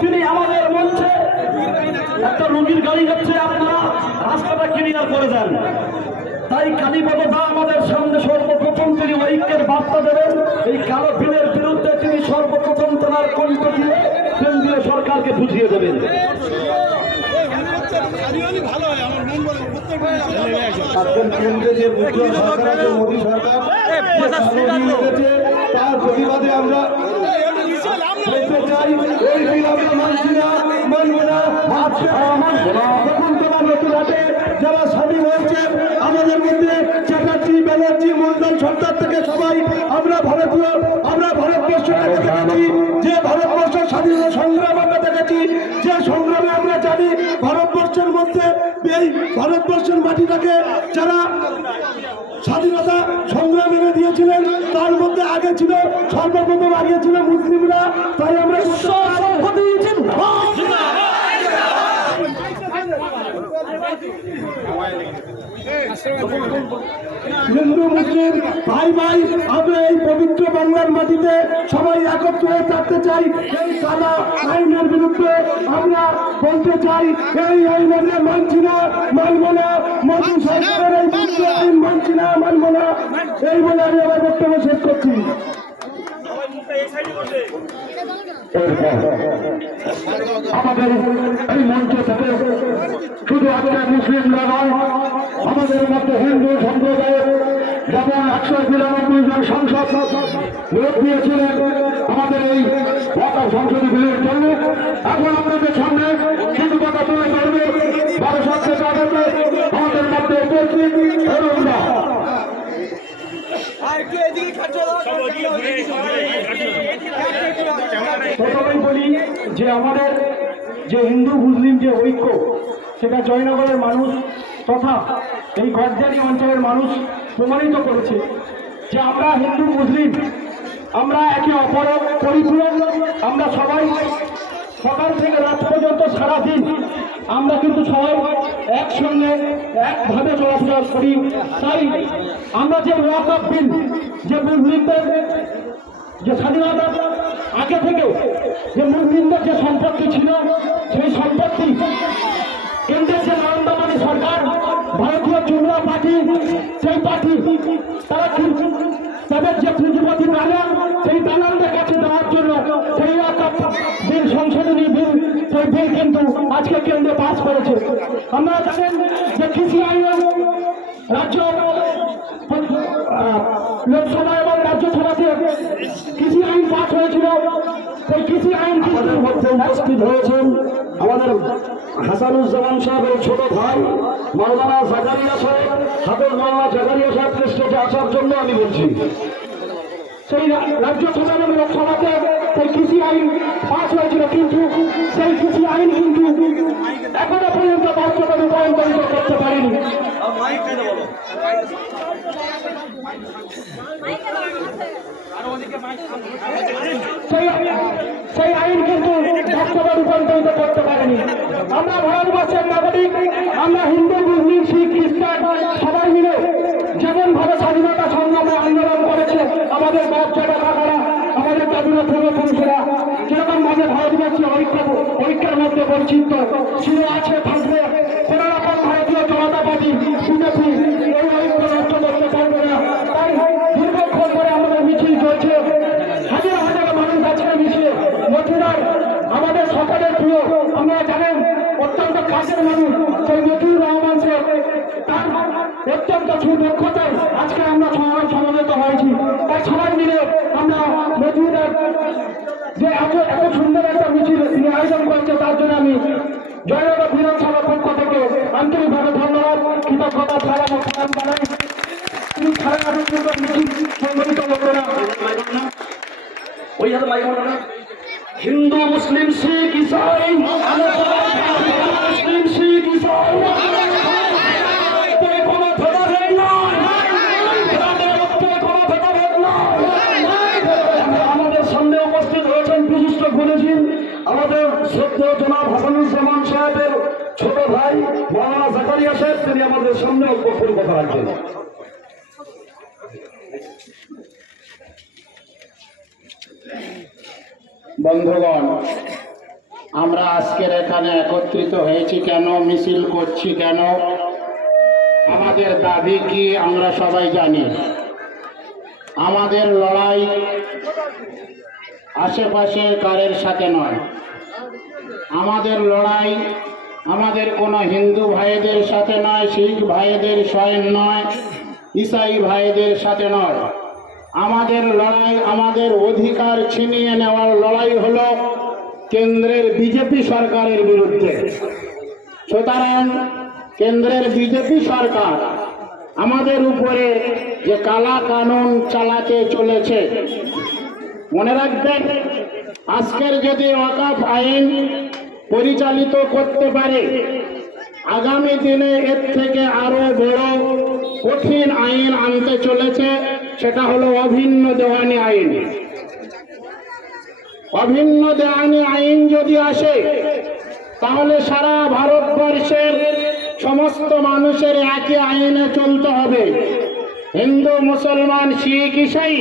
তিনি আমাদের মঞ্চে একটা রোগীর গাড়ি যাচ্ছে, আপনারা রাস্তাটা ক্লিয়ার করে দেন। তাই কালীপদ দা আমাদের সামনে সর্বপ্রথম তিনি ঐক্যের বার্তা দেবেন। এই কালো বিলের বিরুদ্ধে তিনি সর্বপ্রথম তার কণ্ঠ দিয়ে কেন্দ্রীয় সরকারকে বুঝিয়ে দেবেন। মোদী সরকার তার প্রতিবাদে আমরা বলতে চাই ওই বিল আমরা মানছি না, মানব না। নতুন হাটে যারা স্বাধীন হয়েছে আমাদের মধ্যে চ্যাটার্জি, ব্যানার্জি, মন্ডল সরকার থেকে সবাই আমরা ভারতীয়, আমরা ভারতবর্ষটাকে দেখেছি, যে ভারতবর্ষ স্বাধীনতা সংগ্রাম আমরা দেখেছি, যে সংগ্রামে আমরা জানি ভারতবর্ষের মধ্যে এই ভারতবর্ষের মাটিটাকে যারা স্বাধীনতা সংগ্রাম এনে দিয়েছিলেন তার মধ্যে আগে ছিল, সর্বপ্রথম আগে ছিল মুসলিমরা। তাই আমরা হিন্দু মুসলিম ভাই ভাই আমরা এই পবিত্র বাংলার মাটিতে সবাই একত্র হয়ে থাকতে চাই। এই কালা আইনের বিরুদ্ধে আমরা বলতে চাই এই আইন আমরা মানছি না, মানব না। মোদী সরকারের এই বিরুদ্ধে আইন মানছি না, মানব না। এই বলে আমি আমার বক্তব্য শেষ করছি। আমাদের এই মঞ্চ থেকে শুধু আমরা মুসলিমরা নয়, আমাদের মধ্যে হিন্দু সম্প্রদায়ের যেমন 192 জন সংসদ ভোট দিয়েছিলেন আমাদের এই সংসদীয় বিলের জন্য। এখন আপনাদের সামনে কিছু কথা তুলে ধরবে ভারত সরকার আমাদের মধ্যে উপস্থিত তরুণরা। প্রথমেই বলি যে আমাদের যে হিন্দু মুসলিম যে ঐক্য, সেটা জয়নগরের মানুষ তথা এই গর্জানি অঞ্চলের মানুষ প্রমাণিত করেছে যে আমরা হিন্দু মুসলিম আমরা একে অপরের পরিপূরক। আমরা সবাই সকাল থেকে রাত পর্যন্ত সারাদিন আমরা কিন্তু সবাই একসঙ্গে একভাবে চলাফেরা করি। তাই আমরা যে ওয়াকফ বিল, যে মুসলিমদের যে স্বাধীনতা আগে থেকে যে মুসলিমদের যে সম্পত্তি ছিল, সেই সম্পত্তি কেন্দ্রের যে নরেন্দ্র মোদী সরকার, ভারতীয় জনতা পার্টি, সেই পার্টি তারা তাদের যে পুঁজিপতি দালাল, সেই দালালদের কাছে দেওয়ার জন্য সেই বিল, সংশোধনী বিল, সেই বিল কিন্তু আজকে কেন্দ্রে পাস করেছে। আমরা জানেন যে কৃষি আইন রাজ্য লোকসভা এবং রাজ্যসভাতে কৃষি আইন পাস হয়েছিল। সেই কৃষি আইন আমাদের মধ্যে উপস্থিত হয়েছেন আমাদের হাসানুজ্জামান সাহেবের ছোট ভাই মাওলানা জাকারিয়া সাহেব। হাফেজ মাওলানা জাকারিয়া সাহেবকে স্টেজে আসার জন্য আমি বলছি। সেই রাজ্যসভা এবং লোকসভাতে সেই কৃষি আইন পাস হয়েছিল, কিন্তু সেই কৃষি আইন কিন্তু এখনো পর্যন্ত বাস্তবে রূপান্তরিত করতে পারেনি। সেই আইন কিন্তু বাস্তবে রূপান্তরিত করতে পারেনি। আমরা ভারতবর্ষের নাগরিক, আমরা হিন্দু মুসলিম শিখ খ্রিস্টান সবাই মিলে যেমন ভাবে স্বাধীনতা সংগ্রামে আন্দোলন করেছে আমাদের বাচ্চারা কাকারা, আমাদের দাদুরা পূর্বপুরুষেরা, যেরকম ভাবে ভারতবর্ষে ঐক্যের মধ্যে বৈচিত্র্য ছিল, আছে, থাকবে। কোন রকম ভারতীয় জনতা পার্টি, বিজেপি এই ঐক্য নষ্ট করতে পারবে না। তাই দীর্ঘক্ষণ ধরে আমাদের মিছিল চলছে, হাজার হাজার মানুষ আজকে মিছিলে মথুরার আমাদের সকলের প্রিয়, আমরা জানেন অত্যন্ত কাছের মানুষ সেই মতিউর রহমান সাহেব, তার অত্যন্ত সুদক্ষতায় আজকে আমরা সবাই সমবেত হয়েছি। তাই সবাই মিলে আমরা মতিউরের যে এত সুন্দর একটা মিছিল তিনি আয়োজন করছে, তার জন্য আমি জয়নগর বিধানসভার পক্ষ থেকে আন্তরিকভাবে ধন্যবাদ, কৃতজ্ঞতা সালাম জানাই। তিনি সারা মিছিল সংগঠিত লোকেরা ওই হাতে মাইক না, হিন্দু মুসলিম শিখ ইসাই, মুসলিম শিখ ইসাই কোনো ভেদাভেদ নয়, কোনো ভেদাভেদ নয়। আমাদের সামনে উপস্থিত হয়েছেন বিশিষ্ট গুণীজন আমাদের শ্রদ্ধেয় জনাব হাসানুজ্জামান সাহেবের ছোট ভাই মাওলানা জাকারিয়া সাহেব, তিনি আমাদের সামনে বক্তব্য কথা রাখবেন। বন্ধুগণ, আমরা আজকের এখানে একত্রিত হয়েছি কেন, মিছিল করছি কেন, আমাদের দাবি কি আমরা সবাই জানি। আমাদের লড়াই আশেপাশে কারের সাথে নয়, আমাদের লড়াই আমাদের কোনো হিন্দু ভাইদের সাথে নয়, শিখ ভাইদের স্বয়ং নয়, ইসাই ভাইদের সাথে নয়। আমাদের লড়াই আমাদের অধিকার ছিনিয়ে নেওয়ার লড়াই হলো কেন্দ্রের বিজেপি সরকারের বিরুদ্ধে। সুতরাং কেন্দ্রের বিজেপি সরকার আমাদের উপরে যে কালা কানুন চালাতে চলেছে, মনে রাখবেন, আজকের যদি ওয়াকফ আইন পরিচালিত করতে পারে, আগামী দিনে এর থেকে আরো বড় কঠিন আইন আনতে চলেছে, সেটা হলো অভিন্ন দেওয়ানি আইন। অভিন্ন দেওয়ানি আইন যদি আসে, তাহলে সারা ভারতবর্ষের সমস্ত মানুষের একই আইনে চলতে হবে। হিন্দু, মুসলমান, শিখ, ইসাই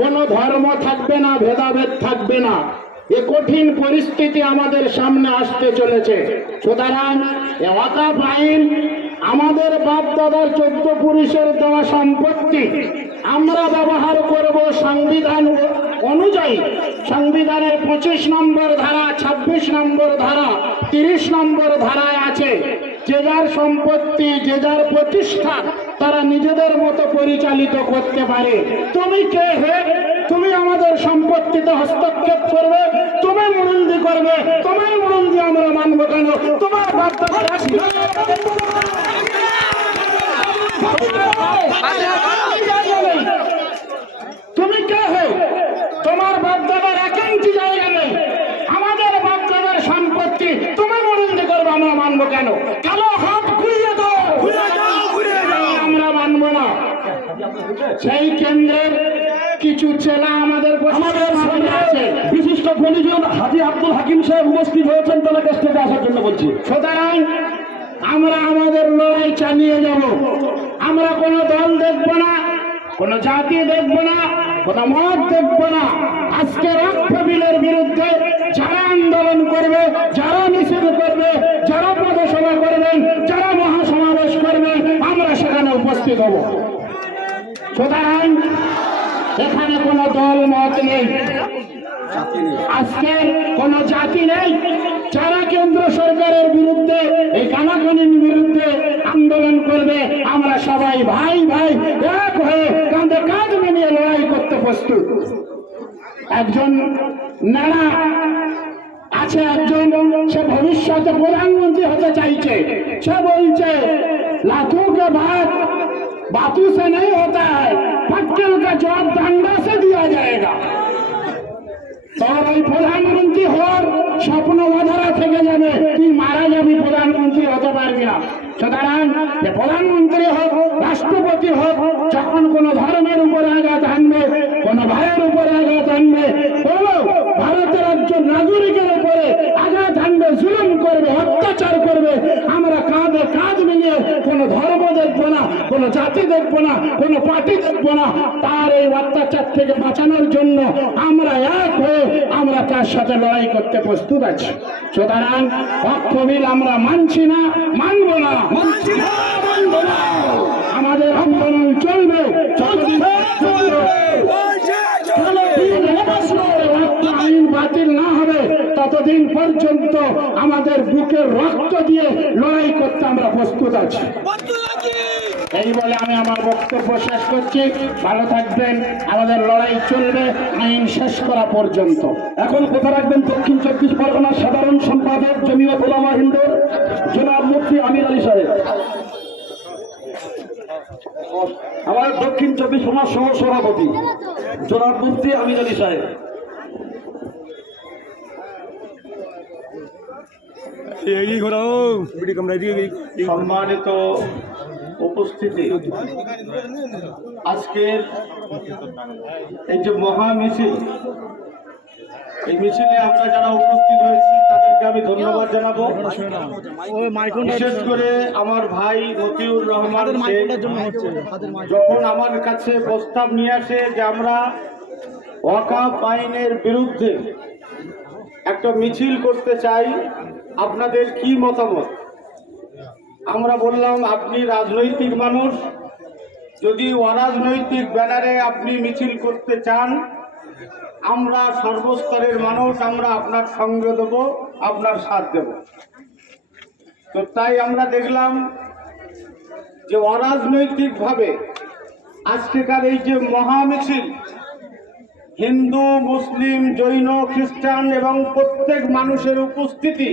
কোনো ধর্ম থাকবে না, ভেদাভেদ থাকবে না। এ কঠিন পরিস্থিতি আমাদের সামনে আসতে চলেছে। সুতরাং এ ওয়াকফ আইন আমাদের বাপ দাদার 14 পুরুষের দেওয়া সম্পত্তি আমরা ব্যবহার করব সংবিধান অনুযায়ী। সংবিধানের 25 নম্বর ধারা, 26 নম্বর ধারা, 30 নম্বর ধারায় আছে যে যার সম্পত্তি, যে যার প্রতিষ্ঠান তারা নিজেদের মতো পরিচালিত করতে পারে। তুমি কে হে? তুমি আমাদের সম্পত্তিতে হস্তক্ষেপ করবে, তুমি মুরুন্দি করবে, তোমার মুরুন্দি আমরা মানব কেন? তোমার তুমি কে হে? তোমার বাপদাদার 1 ইঞ্চি জায়গা নেই, আমাদের বাপদাদার সম্পত্তি তুমি মুরুন্দি করবে, আমরা মানব কেন? কালো হাত ঘুরিয়ে দাও, আমরা মানব না। সেই কেন্দ্রের কিছু ছেলে আমাদের সামনে আছে। বিশিষ্ট গুণীজন হাজী আব্দুল হাকিম সাহেব উপস্থিত হয়েছেন, তাদেরকে স্টেজে আসার জন্য বলছি। সুতরাং আমরা আমাদের লড়াই চালিয়ে যাব। আমরা কোনো দল দেখব না, কোনো জাতি দেখব না, কোনো মত দেখব না। আজকে ওয়াকফ বিলের বিরুদ্ধে যারা আন্দোলন করবে, যারা মিছিল করবে, যারা পদসভা করবেন, যারা মহাসমাবেশ করবেন, আমরা সেখানে উপস্থিত হব। সুতরাং এখানে কোনো দল মত নেই, আজকে কোনো জাতি নেই। যারা কেন্দ্র সরকারের বিরুদ্ধে, এই কানাকানির বিরুদ্ধে আন্দোলন করবে, আমরা সবাই ভাই ভাই এক হয়ে কাঁধে কাঁধ মিলিয়ে লড়াই করতে প্রস্তুত। একজন নানা আছে, একজন সে ভবিষ্যতে প্রধানমন্ত্রী হতে চাইছে। সে বলছে লাথু কে ভাত बातों से नहीं होता है, पक्कल का जवाब डंडा से दिया जाएगा। তোর ওই প্রধানমন্ত্রী হওয়ার স্বপ্ন অধরা থেকে যাবে, তুই মারা যাবি, প্রধানমন্ত্রী হতে পারবি না। সুতরাং প্রধানমন্ত্রী হোক, রাষ্ট্রপতি হোক, যখন কোন ধর্মের উপরে আঘাত আনবে, কোন ভাইয়ের উপরে আঘাত আনবে, কোন ভারতের একজন নাগরিকের উপরে আঘাত আনবে, জুলুম করবে, অত্যাচার করবে, আমরা কাঁধে কাঁধ মিলিয়ে কোন ধর্ম দেখবো না, কোন জাতি দেখবো না, কোন পার্টি দেখবো না। তার এই অত্যাচার থেকে বাঁচানোর জন্য আমরা এক হয়ে আমরা তার সাথে লড়াই করতে প্রস্তুত আছি। সুতরাং ওয়াকফ বিল আমরা মানছি না, মানব না, মানব না। আমাদের আন্দোলন চলবে, আইন বাতিল না হবে ততদিন পর্যন্ত আমাদের বুকের রক্ত দিয়ে লড়াই করতে আমরা প্রস্তুত আছি। এই বলে আমি আমার বক্তব্য শেষ করছি। ভালো থাকবেন, আমাদের লড়াই চলবে আইন শেষ করা পর্যন্ত। এখন কথা রাখবেন দক্ষিণ 24 পরগনার সাধারণ সম্পাদক জমিয়ত উলামা হিন্দের জনাব মুফতি আমির আলী সাহেব, আমাদের দক্ষিণ 24 পরগনার সহ সভাপতি জনাব মুফতি আমির আলী সাহেব। সম্মানিত উপস্থিতি, আজকের এই যে মহা মিছিল, এই মিছিলে আমরা যারা উপস্থিত হয়েছি তাদেরকে আমি ধন্যবাদ জানাবো। বিশেষ করে আমার ভাই মতিউর রহমান শেখ যখন আমার কাছে প্রস্তাব নিয়ে আসে যে আমরা ওয়াকফ আইনের বিরুদ্ধে একটা মিছিল করতে চাই, আপনাদের কি মতামত? আমরা বললাম আপনি রাজনৈতিক মানুষ, যদি অরাজনৈতিক ব্যানারে আপনি মিছিল করতে চান, আমরা সর্বস্তরের মানুষ, আমরা আপনার সঙ্গ দেব, আপনার সাথ দেব। তো তাই আমরা দেখলাম যে অরাজনৈতিকভাবে আজকেকার এই যে মহামিছিল, হিন্দু, মুসলিম, জৈন, খ্রিস্টান এবং প্রত্যেক মানুষের উপস্থিতি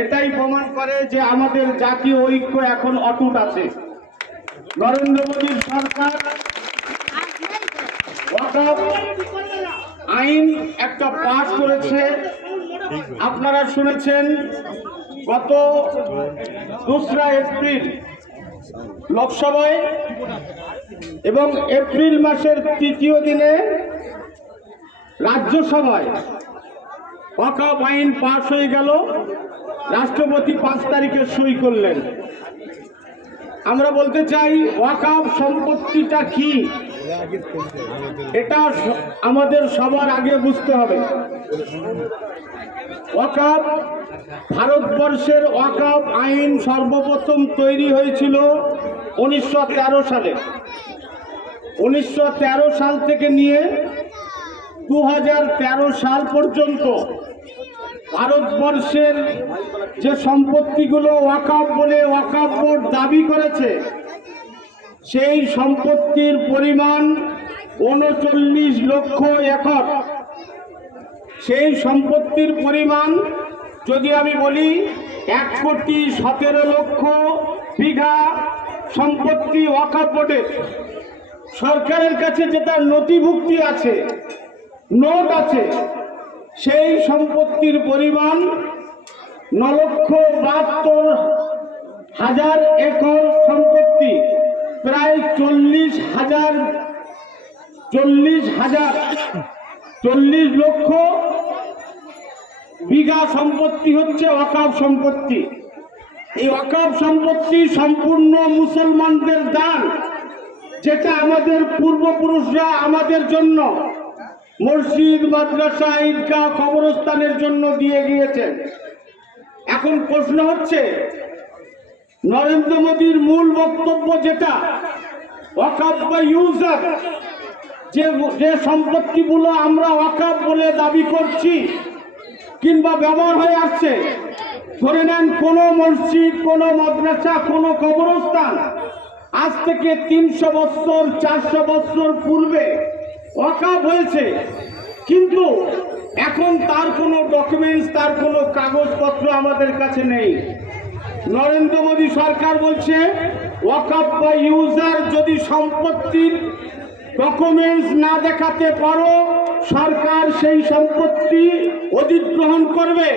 এটাই প্রমাণ করে যে আমাদের জাতীয় ঐক্য এখন অটুট আছে। নরেন্দ্র মোদীর সরকার ওয়াকফ আইন একটা পাস করেছে, আপনারা শুনেছেন। গত 2রা এপ্রিল লোকসভায় এবং এপ্রিল মাসের 3য় দিনে রাজ্যসভায় ওয়াকফ আইন পাস হয়ে গেল। রাষ্ট্রপতি 5 তারিখে সই করলেন। আমরা বলতে চাই ওয়াকফ সম্পত্তিটা কি, এটা আমাদের সবার আগে বুঝতে হবে। ওয়াকফ, ভারতবর্ষের ওয়াকফ আইন সর্বপ্রথম তৈরি হয়েছিল 1913 সালে। 1913 সাল থেকে নিয়ে 2013 সাল পর্যন্ত ভারতবর্ষের যে সম্পত্তিগুলো ওয়াকফ বলে ওয়াকফ বোর্ড দাবি করেছে, সেই সম্পত্তির পরিমাণ 39 লক্ষ একর। সেই সম্পত্তির পরিমাণ যদি আমি বলি 1,17,00,000 বিঘা সম্পত্তি ওয়াকফ বোর্ডের। সরকারের কাছে যেটা নথিভুক্তি আছে, নোট আছে, সেই সম্পত্তির পরিমাণ 9,72,000 একর সম্পত্তি, প্রায় 40 লক্ষ বিঘা সম্পত্তি হচ্ছে ওয়াকফ সম্পত্তি। এই ওয়াকফ সম্পত্তি সম্পূর্ণ মুসলমানদের দান, যেটা আমাদের পূর্বপুরুষরা আমাদের জন্য মসজিদ, মাদ্রাসা, ঈদগাহ, কবরস্থানের জন্য দিয়ে গিয়েছেন। এখন প্রশ্ন হচ্ছে, নরেন্দ্র মোদীর মূল বক্তব্য যেটা ওয়াকফ বা ইউজার, যে সম্পত্তিগুলো আমরা ওয়াকফ বলে দাবি করছি কিংবা ব্যবহার হয়ে আসছে, ধরে নেন কোনো মসজিদ, কোনো মাদ্রাসা, কোনো কবরস্থান আজ থেকে 300 বছর 400 বছর পূর্বে ওয়াকফ হয়েছে, কিন্তু এখন তার কোনো ডকুমেন্টস, তার কোনো কাগজপত্র আমাদের কাছে নেই। নরেন্দ্র মোদী সরকার বলছে ওয়াকফ বা ইউজার যদি সম্পত্তির ডকুমেন্টস না দেখাতে পারো, সরকার সেই সম্পত্তি অধিগ্রহণ করবে।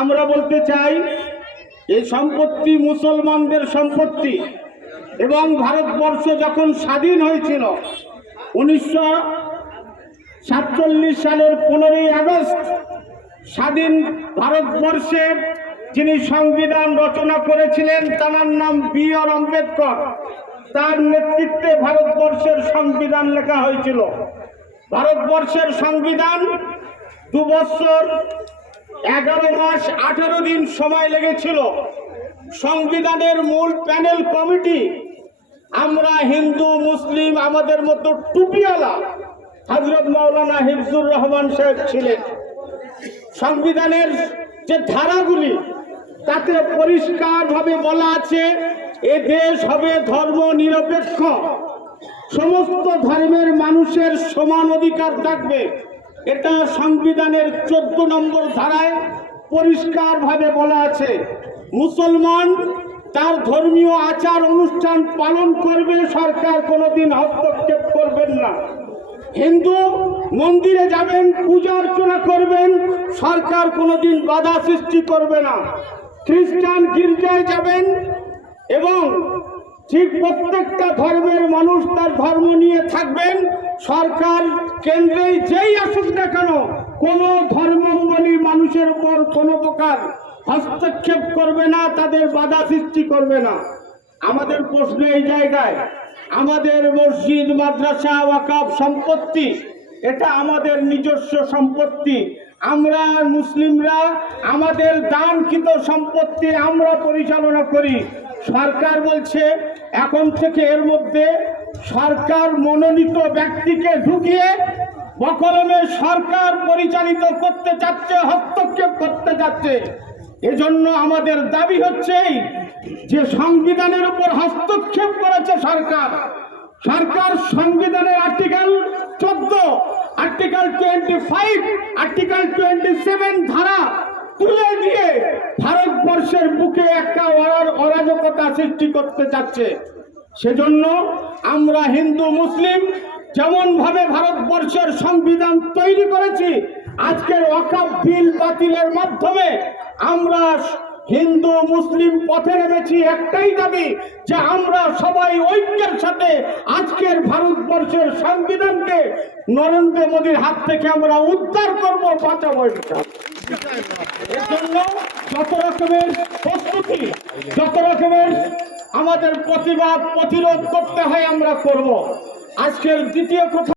আমরা বলতে চাই এই সম্পত্তি মুসলমানদের সম্পত্তি, এবং ভারতবর্ষ যখন স্বাধীন হয়েছিল 1947 সালের 15ই আগস্ট, স্বাধীন ভারতবর্ষের যিনি সংবিধান রচনা করেছিলেন তার নাম বি.আর. আম্বেদকর, তার নেতৃত্বে ভারতবর্ষের সংবিধান লেখা হয়েছিল। ভারতবর্ষের সংবিধান 2 বছর 11 মাস 18 দিন সময় লেগেছিল। সংবিধানের মূল প্যানেল কমিটি আমরা হিন্দু, মুসলিম, আমাদের মতো টুপিওয়ালা হযরত মাওলানা হিফজুর রহমান সাহেব ছিলেন। সংবিধানের যে ধারাগুলি, তাতে পরিষ্কারভাবে বলা আছে এ দেশ হবে ধর্ম নিরপেক্ষ, সমস্ত ধর্মের মানুষের সমান অধিকার থাকবে। এটা সংবিধানের 14 নম্বর ধারায় পরিষ্কারভাবে বলা আছে। মুসলমান তার ধর্মীয় আচার অনুষ্ঠান পালন করবে, সরকার কোনোদিন হস্তক্ষেপ করবেন না। হিন্দু মন্দিরে যাবেন, পূজা অর্চনা করবেন, সরকার কোনোদিন বাধা সৃষ্টি করবে না। খ্রিস্টান গির্জায় যাবেন এবং ঠিক প্রত্যেকটা ধর্মের মানুষ তার ধর্ম নিয়ে থাকবেন, সরকার কেন্দ্রে যেই আসুক না কেন কোনো ধর্মাবলম্বী মানুষের উপর কোনো প্রকার হস্তক্ষেপ করবে না, তাদের বাধা সৃষ্টি করবে না। আমাদের প্রশ্ন এই জায়গায়, আমাদের মসজিদ, মাদ্রাসা, ওয়াকফ সম্পত্তি এটা আমাদের নিজস্ব সম্পত্তি, আমরা মুসলিমরা আমাদের দানকৃত সম্পত্তি আমরা পরিচালনা করি। সরকার বলছে এখন থেকে এর মধ্যে সরকার মনোনীত ব্যক্তিকে ঢুকিয়ে বকলমে সরকার পরিচালিত করতে চাচ্ছে, হস্তক্ষেপ করতে চাচ্ছে। এজন্য আমাদের দাবি হচ্ছে যে সংবিধানের উপর হস্তক্ষেপ করেছে সরকার। সরকার সংবিধানের আর্টিকেল 14, আর্টিকেল 25, আর্টিকেল 27 ধারা তুলে দিয়ে ভারতবর্ষের বুকে একটা অরাজকতা সৃষ্টি করতে চাচ্ছে। সেজন্য আমরা হিন্দু মুসলিম যেমন ভাবে ভারতবর্ষের সংবিধান তৈরি করেছি, আজকের ওয়াকফ বিল বাতিলের মাধ্যমে আমরা হিন্দু মুসলিম পথে নেমেছি। একটাই দাবি যে আমরা সবাই ঐক্যের সাথে আজকের ভারতবর্ষের সংবিধানকে নরেন্দ্র মোদীর হাত থেকে আমরা উদ্ধার করব, বাঁচাবো। এর জন্য যত রকমের প্রস্তুতি, যত রকমের আমাদের প্রতিবাদ প্রতিরোধ করতে হয় আমরা করব। আজকের দ্বিতীয় কথা